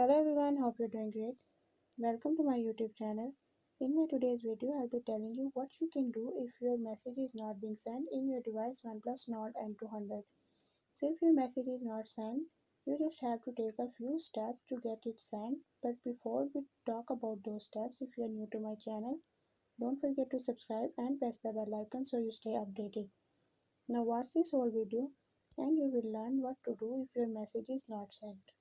Hello everyone, hope you're doing great. Welcome to my YouTube channel. In my today's video, I'll be telling you what you can do if your message is not being sent in your device Oneplus Nord N200. So if your message is not sent, you just have to take a few steps to get it sent. But before we talk about those steps, if you're new to my channel, don't forget to subscribe and press the bell icon so you stay updated. Now watch this whole video and you will learn what to do if your message is not sent.